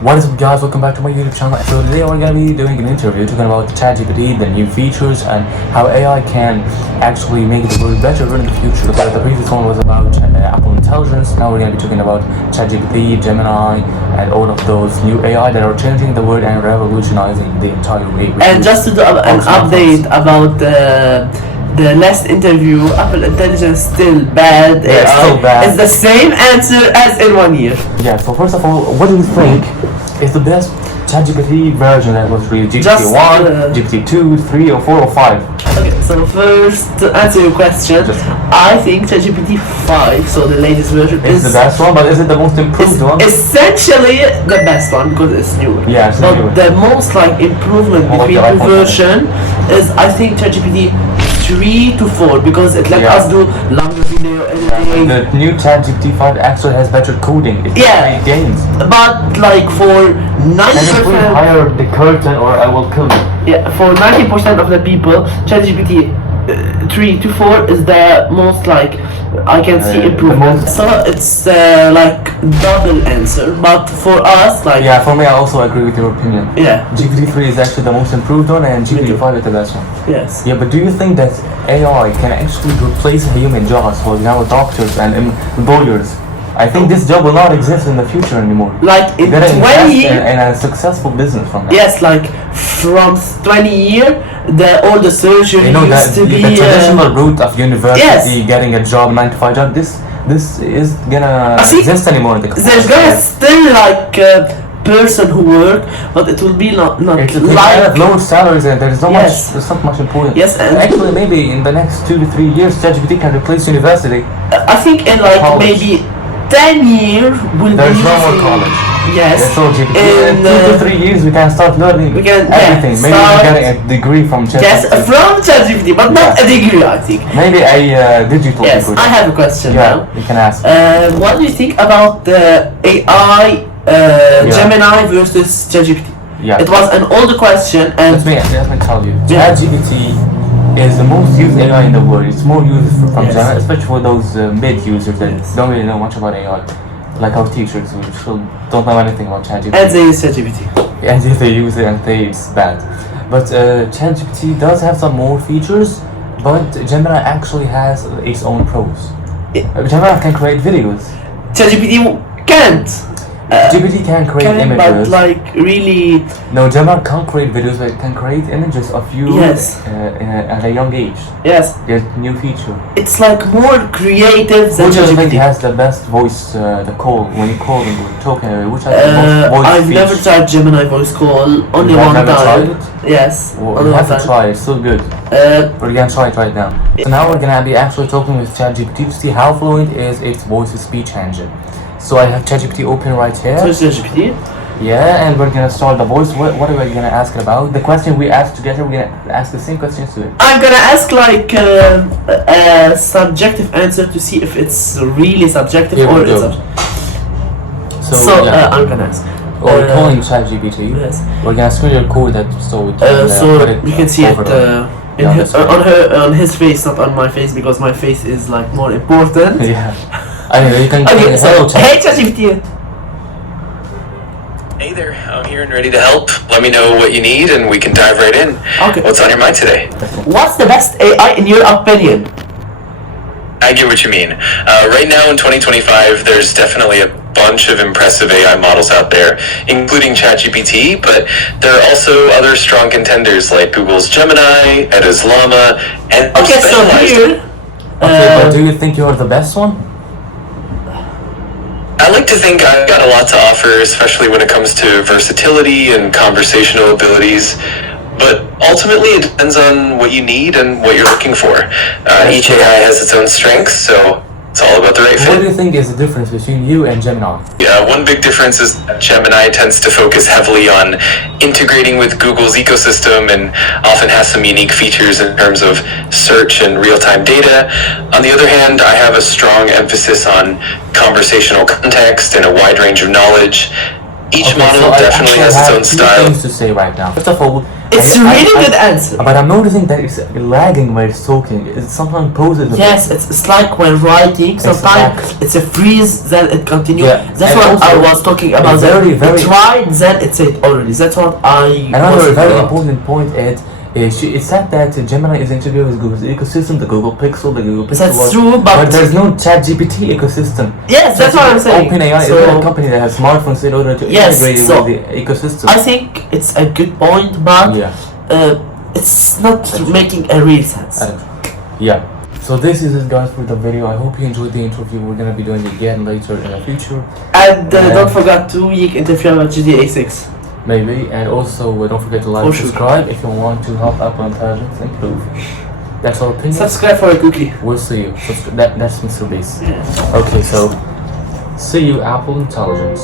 What is up, guys? Welcome back to my YouTube channel. So today we're going to be doing an interview talking about ChatGPT, the new features, and how AI can actually make the world better in the future. Because the previous one was about Apple Intelligence. Now we're going to be talking about ChatGPT, Gemini, and all of those new AI that are changing the world and revolutionizing the entire way. And just to do an update about the last interview, Apple Intelligence still bad. Yeah, it's still bad. It's the same answer as in 1 year. Yeah, so first of all, what do you think is the best ChatGPT version that was released? GPT 1, GPT 2, 3, or 4, or 5? Okay, so first, to answer your question, I think ChatGPT 5, so the latest version, is the best one, but is it the most improved one? Essentially the best one because it's newer. Yeah, it's newer. But the most improvement between the version is, I think, ChatGPT 3 to 4 because it let us do longer video editing. The new ChatGPT 5 actually has better coding. It can games. But like for 90%, higher the curtain or I will kill you. Yeah, for 90% of the people, ChatGPT 3 to 4 is the most I can see improvement. So it's like double answer. But for us, yeah, for me, I also agree with your opinion. Yeah, GPT 3 is actually the most improved one, and GPT 5 is the best one. Yes. Yeah, but do you think that AI can actually replace human jobs, for example, doctors and lawyers? I think this job will not exist in the future anymore. Like in 20 in a successful business from that. Yes, like from 20 years, all the surgery used to be the traditional route of university, yes, getting a job, 9 to 5 job. This is gonna exist anymore. There's gonna still person who work, but it will be not like low salaries and there's not much important. Yes, and actually maybe in the next 2 to 3 years, ChatGPT can replace university. I think in maybe 10 years there's no more college. Yes. So in 2 to 3 years we can start learning everything. Maybe we're getting a degree from ChatGPT. Yes, from ChatGPT, but not a degree, I think. Maybe a digital degree. Yes, I have a question now. You can ask. What do you think about the AI Gemini versus ChatGPT? Yeah. It was an older question and let me tell you. ChatGPT is the most used AI in the world. It's more used from Gemini, especially for those mid users that don't really know much about AI. Like our teachers who don't know anything about ChatGPT. And they use ChatGPT. And they use it and it's bad. But ChatGPT does have some more features, but Gemini actually has its own pros. Gemini can create videos. ChatGPT can't. GPT can create images. But really... No, Gemini can't create videos, but it can create images of you at a young age. Yes. There's a new feature. It's more creative than ChatGPT. Which I think has the best voice, the call, when you call and you're talking, which has the most voice I've never tried Gemini voice call, only one time. Tried it? Yes. Well, you have to try it, it's so good. We're gonna try it right now. So now we're gonna be actually talking with ChatGPT to see how fluent is its voice-to-speech engine. So I have ChatGPT open right here. So it's ChatGPT? Yeah, and we're gonna start the voice. What are we gonna ask it about? The question we asked together, we're gonna ask the same questions to it. I'm gonna ask a subjective answer to see if it's really subjective or it's I'm gonna ask. We're calling ChatGPT. Yes. We're gonna screen record that so we can you can see it on his face, not on my face, because my face is more important. Yeah. Anyway, you can hey ChatGPT. Hey there, I'm here and ready to help. Let me know what you need and we can dive right in. Okay. What's on your mind today? What's the best AI in your opinion? I get what you mean. Right now in 2025, there's definitely a bunch of impressive AI models out there, including ChatGPT, but there are also other strong contenders like Google's Gemini, Meta's Llama, and but do you think you're the best one? I like to think I've got a lot to offer, especially when it comes to versatility and conversational abilities. But ultimately, it depends on what you need and what you're looking for. Each AI has its own strengths, so it's all about the right fit. What do you think is the difference between you and Gemini? Yeah, one big difference is that Gemini tends to focus heavily on integrating with Google's ecosystem and often has some unique features in terms of search and real-time data. On the other hand, I have a strong emphasis on conversational context and a wide range of knowledge. Each Okay, model so I definitely actually has its have own two style. things to say right now. First of all, It's a really good answer. But I'm noticing that it's lagging while it's talking. It sometimes poses. Yes, it's like when writing, sometimes it's a freeze, then it continues. Yeah, That's and what also, I was talking about. it's very, very- It tried, then it said already. That's what I Another was very about. important point is it said that Gemini is integrated with Google's ecosystem, the Google Pixel, the Google Pixel. That's Watch, true, but there's no ChatGPT ecosystem. yes, that's what I'm saying. OpenAI So, is not a company that has smartphones in order to Yes, integrate it so with the ecosystem. I think it's a good point, but Yeah. it's not making a real sense. Yeah. So this is it, guys, for the video. I hope you enjoyed the interview. We're gonna be doing it again later in the future, And don't forget 2-week interview about GTA 6. maybe. And also don't forget to like For and sure. subscribe if you want to help Apple Intelligence improve. That's our opinion. Subscribe for a cookie. We'll see you. That's Mr. Beast. Okay, so see you, Apple Intelligence.